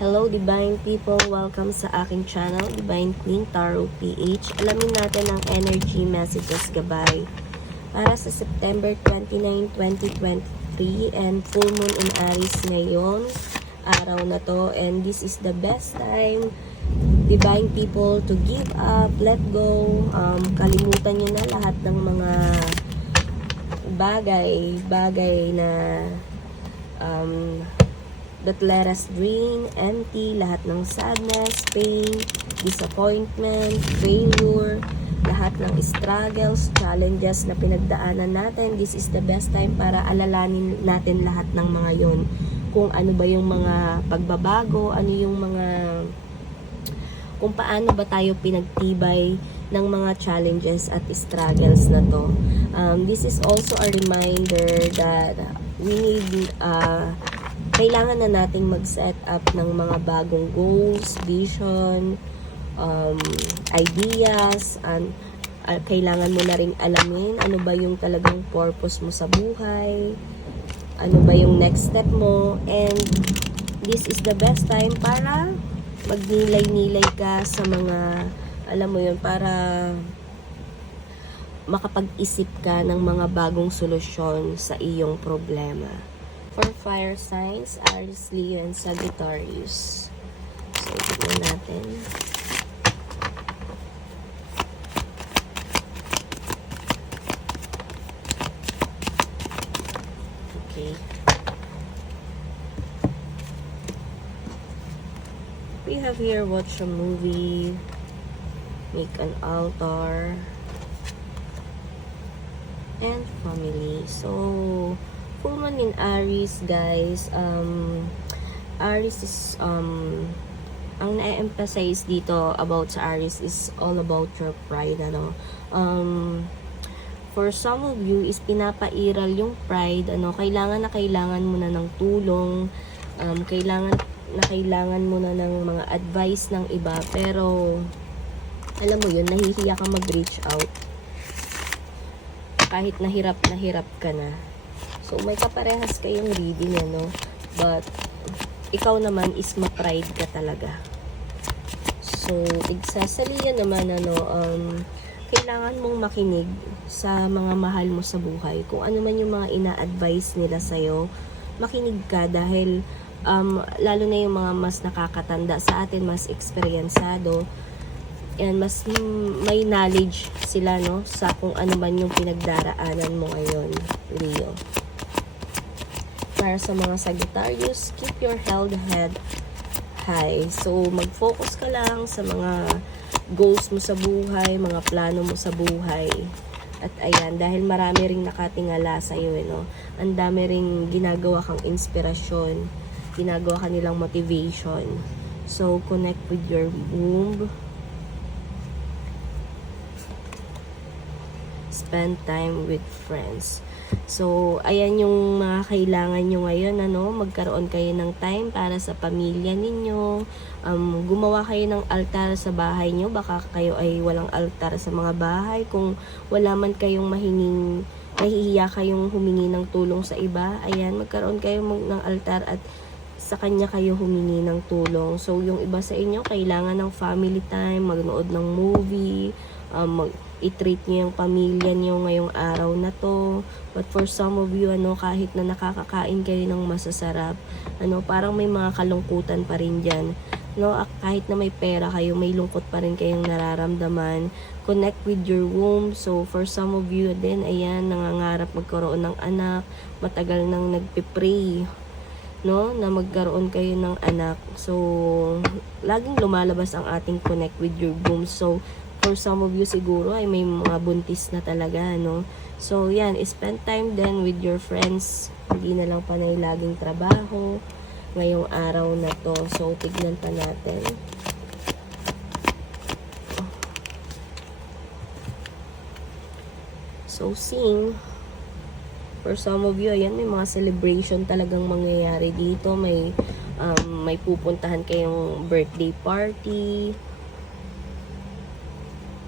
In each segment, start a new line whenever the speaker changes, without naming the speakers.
Hello Divine People! Welcome sa aking channel, Divine Queen Tarot PH. Alamin natin ang energy messages gabay para sa September 29, 2023 and full moon in Aries ngayon, araw na to. And this is the best time, Divine People, to give up, let go, um, kalimutan nyo na lahat ng mga bagay, bagay na um, that let us drain, empty, lahat ng sadness, pain, disappointment, failure, lahat ng struggles, challenges na pinagdaanan natin. This is the best time para alalanin natin lahat ng mga yon. Kung ano ba yung mga pagbabago, ano yung mga kung paano ba tayo pinagtibay ng mga challenges at struggles na to. Um, this is also a reminder that we need uh, kailangan na nating mag-set up ng mga bagong goals, vision, um, ideas, and uh, kailangan mo na ring alamin ano ba yung talagang purpose mo sa buhay, ano ba yung next step mo, and this is the best time para magnilay-nilay ka sa mga, alam mo yun, para makapag-isip ka ng mga bagong solusyon sa iyong problema. For fire signs, are Leo, and Sagittarius. So, tignan natin. Okay. We have here watch a movie, make an altar, and family. So, moon in Aries, guys. Um, Aries is, um, ang na-emphasize dito about sa Aries is all about your pride, ano. Um, for some of you is pinapairal yung pride, ano, kailangan na kailangan mo na ng tulong, um, kailangan na kailangan mo na ng mga advice ng iba, pero alam mo yun, nahihiya ka mag-reach out kahit nahirap na hirap ka na. So, may kaparehas kayong reading, ano? But, ikaw naman is ma-pride ka talaga. So, Sasalia naman, ano, um, kailangan mong makinig sa mga mahal mo sa buhay. Kung ano man yung mga ina-advise nila sa'yo, makinig ka dahil um, lalo na yung mga mas nakakatanda sa atin, mas eksperyensado, and mas may knowledge sila no sa kung ano man yung pinagdaraanan mo ngayon, Leo. Para sa mga Sagittarius, keep your held head high. So, mag-focus ka lang sa mga goals mo sa buhay, mga plano mo sa buhay. At ayan, dahil marami ring nakatingala sa iyo, eh, no? Ang dami ring ginagawa kang inspirasyon, ginagawa ka nilang motivation. So, connect with your womb, spend time with friends. So, ayan yung mga kailangan nyo ngayon, ano, magkaroon kayo ng time para sa pamilya ninyo, um, gumawa kayo ng altar sa bahay nyo, baka kayo ay walang altar sa mga bahay, kung wala man kayong mahinging, nahihiya kayong humingi ng tulong sa iba, ayan, magkaroon kayo ng altar at sa kanya kayo humingi ng tulong. So, yung iba sa inyo, kailangan ng family time, magnood ng movie, um, mag, i-treat niyo yung pamilya niyo ngayong araw na to. But for some of you, ano, kahit na nakakakain kayo ng masasarap, ano, parang may mga kalungkutan pa rin dyan. No, ak- kahit na may pera kayo, may lungkot pa rin kayong nararamdaman. Connect with your womb. So, for some of you din, ayan, nangangarap magkaroon ng anak, matagal nang nagpipray no, na magkaroon kayo ng anak. So, laging lumalabas ang ating connect with your womb. So, for some of you siguro ay may mga buntis na talaga, no? So, yan, spend time then with your friends. Hindi na lang panay laging trabaho ngayong araw na to. So, tignan pa natin. So, sing. For some of you, ayan, may mga celebration talagang mangyayari dito. May, um, may pupuntahan kayong birthday party,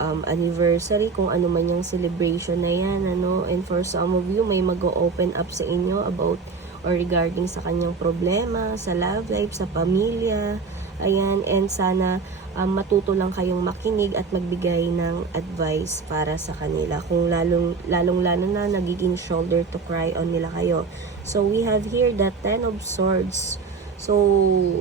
um, anniversary, kung ano man yung celebration na yan, ano. And for some of you, may mag-open up sa inyo about or regarding sa kanyang problema, sa love life, sa pamilya. Ayan, and sana um, matuto lang kayong makinig at magbigay ng advice para sa kanila. Kung lalong, lalong lalo na nagiging shoulder to cry on nila kayo. So, we have here the Ten of Swords. So,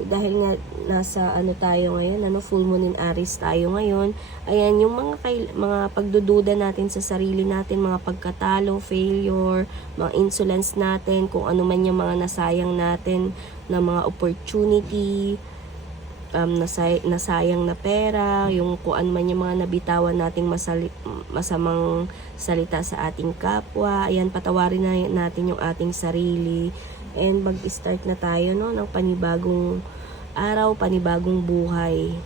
dahil nga nasa ano tayo ngayon, ano full moon in Aries tayo ngayon, ayan yung mga kail- mga pagdududa natin sa sarili natin, mga pagkatalo, failure, mga insolence natin, kung ano man yung mga nasayang natin na mga opportunity, um, nasay- nasayang na pera, yung kung ano man yung mga nabitawan nating masali- masamang salita sa ating kapwa. Ayan, patawarin na natin yung ating sarili. And mag-start na tayo no, ng panibagong araw, panibagong buhay.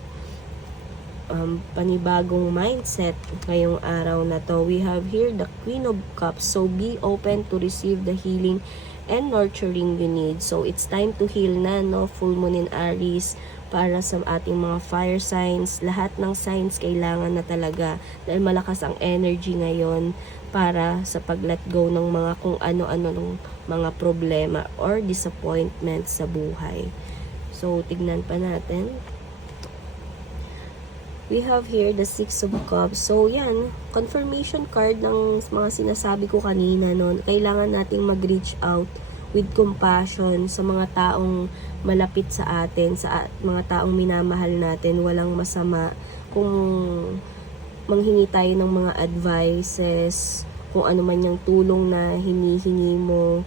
Um, panibagong mindset ngayong araw na to. We have here the Queen of Cups. So be open to receive the healing and nurturing you need. So it's time to heal na, no? Full moon in Aries para sa ating mga fire signs. Lahat ng signs kailangan na talaga dahil malakas ang energy ngayon para sa pag-let go ng mga kung ano-ano ng mga problema or disappointment sa buhay. So, tignan pa natin. We have here the Six of Cups. So, yan. Confirmation card ng mga sinasabi ko kanina. No? Kailangan nating mag-reach out with compassion sa mga taong malapit sa atin, sa mga taong minamahal natin. Walang masama kung manghingi tayo ng mga advices, kung ano man yung tulong na hinihingi mo.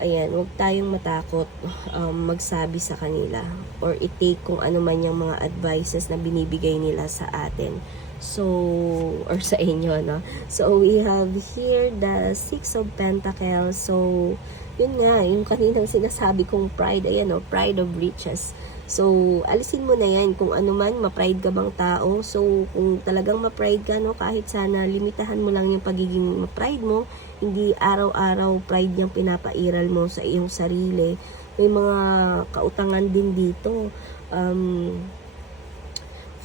Ayan, huwag tayong matakot um, magsabi sa kanila or i-take kung ano man yung mga advices na binibigay nila sa atin. So, or sa inyo, no? So, we have here the Six of Pentacles. So, yun nga, yung kaninang sinasabi kong pride, ayan o, pride of riches. So, alisin mo na yan kung ano man, ma-pride ka bang tao. So, kung talagang ma-pride ka, no, kahit sana limitahan mo lang yung pagiging ma-pride mo, hindi araw-araw pride yung pinapairal mo sa iyong sarili. May mga kautangan din dito. Um,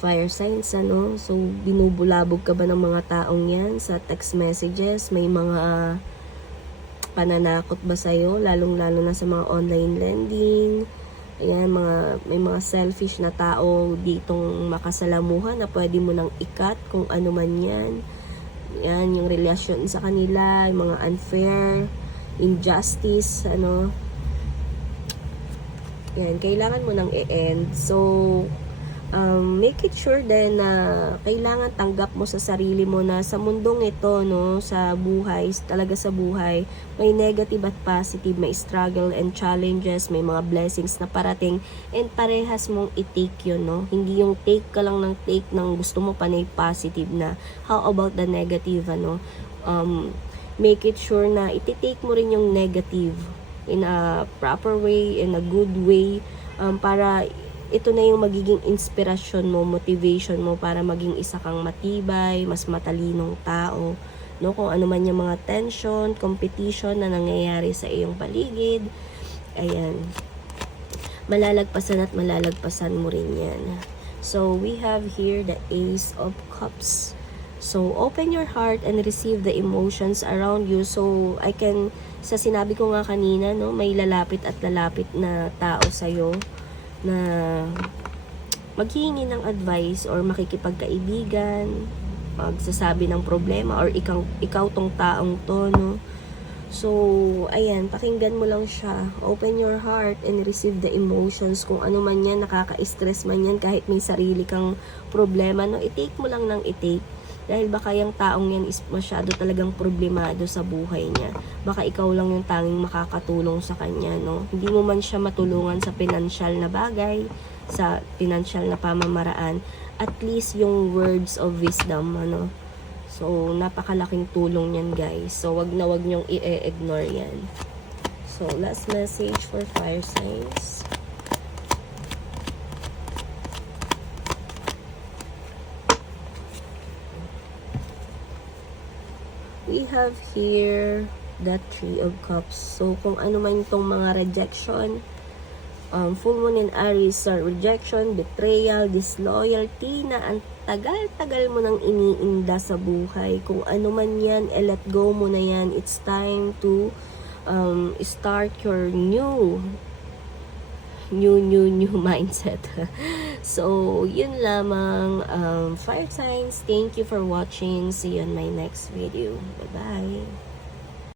fire signs, ano? So, binubulabog ka ba ng mga taong yan sa text messages? May mga pananakot ba sa'yo? Lalong-lalo na sa mga online lending. Ayan, mga, may mga selfish na tao ditong makasalamuhan na pwede mo nang ikat kung ano man yan. Yan, yung relasyon sa kanila, yung mga unfair, injustice, ano. Yan, kailangan mo nang i-end. So, um, make it sure din na kailangan tanggap mo sa sarili mo na sa mundong ito, no, sa buhay, talaga sa buhay, may negative at positive, may struggle and challenges, may mga blessings na parating, and parehas mong i-take yun, no? Hindi yung take ka lang ng take ng gusto mo pa na positive na. How about the negative, ano? Um, make it sure na iti-take mo rin yung negative in a proper way, in a good way, um, para ito na yung magiging inspirasyon mo, motivation mo para maging isa kang matibay, mas matalinong tao. No, kung ano man yung mga tension, competition na nangyayari sa iyong paligid. Ayan. Malalagpasan at malalagpasan mo rin yan. So, we have here the Ace of Cups. So, open your heart and receive the emotions around you. So, I can, sa sinabi ko nga kanina, no, may lalapit at lalapit na tao sa'yo na maghihingi ng advice or makikipagkaibigan, magsasabi ng problema or ikaw, ikaw tong taong to, no? So, ayan, pakinggan mo lang siya. Open your heart and receive the emotions. Kung ano man yan, nakaka-stress man yan, kahit may sarili kang problema, no? I-take mo lang ng i-take. Dahil baka yung taong yan is masyado talagang problemado sa buhay niya. Baka ikaw lang yung tanging makakatulong sa kanya, no? Hindi mo man siya matulungan sa financial na bagay, sa financial na pamamaraan. At least yung words of wisdom, ano? So, napakalaking tulong yan, guys. So, wag na wag niyong i-ignore yan. So, last message for fire signs. We have here the Three of Cups. So, kung ano man itong mga rejection, um, full moon in Aries, uh, rejection, betrayal, disloyalty, na ang tagal-tagal mo nang iniinda sa buhay. Kung ano man yan, eh, let go mo na yan. It's time to um, start your new new new new mindset so yun lamang um, fire signs thank you for watching. See you on my next video. Bye bye